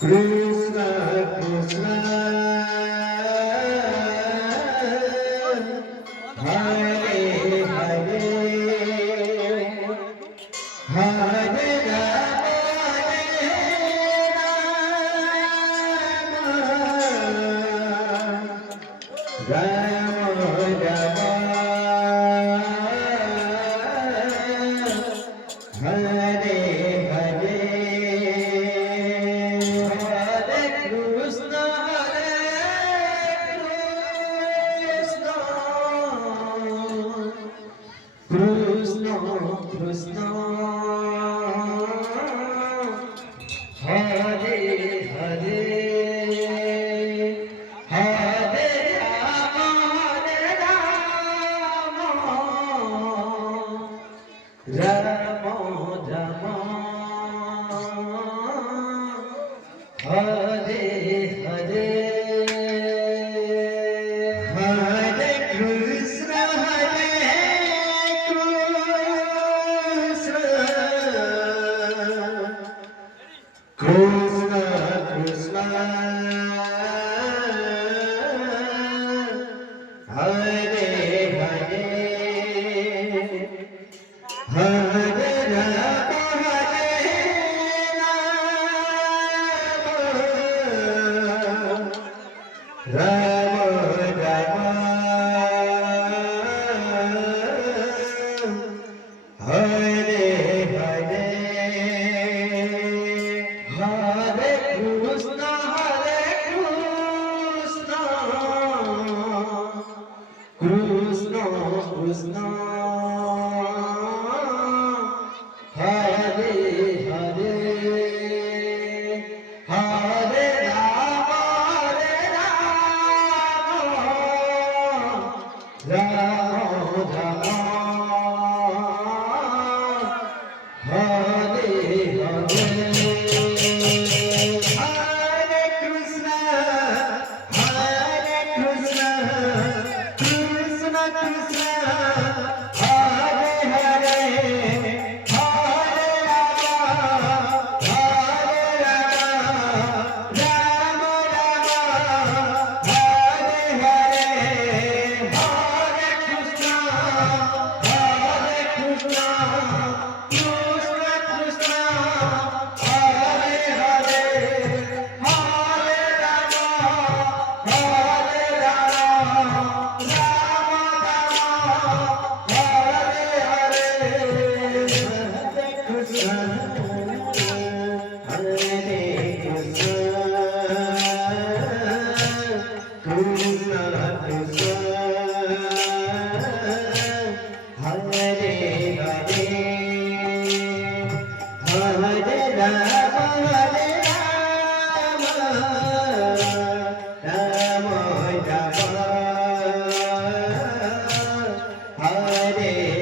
Krishna Krishna Hare Hare Hare Rama Rama Hare Hare Hare Krishna Krishna Krishna Hare Hare Hare Rama Rama Hare Hare Hare Krishna Krishna Krishna Hare Hare Hare Rama Rama Rama Hare Hare Hare Krishna Krishna Krishna Hare Hare Hare Rama Rama Rama Hare Hare Hare Krishna Krishna Krishna Hare Hare Hare Rama Rama Rama Hare Hare Hare Krishna Krishna Krishna Hare Hare Hare Rama Hare